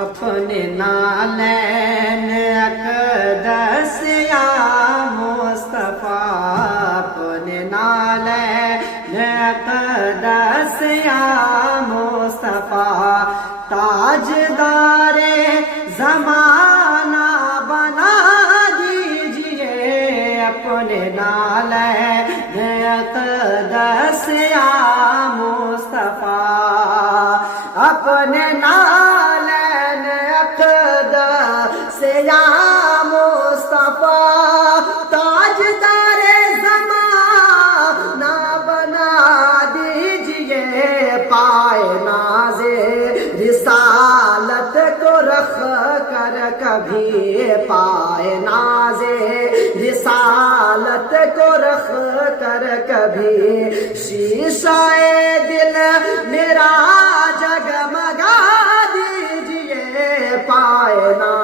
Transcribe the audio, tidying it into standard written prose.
اپنے نالین اقدس یا مصطفیٰ، اپنے نالین اقدس یا مصطفیٰ، تاجدار زمانہ بنا دیجئے، اپنے نالین اقدس یا مصطفیٰ، اپنے نالین اقدس یا مصطفیٰ، تاجدار زمانہ بنا دیجئے، پائے ناز رسالت کو رکھ کر کبھی، پائے ناز رسالت کو رکھ کر کبھی، شیشہ دل میرا جگمگا دیجئے، پائے ناز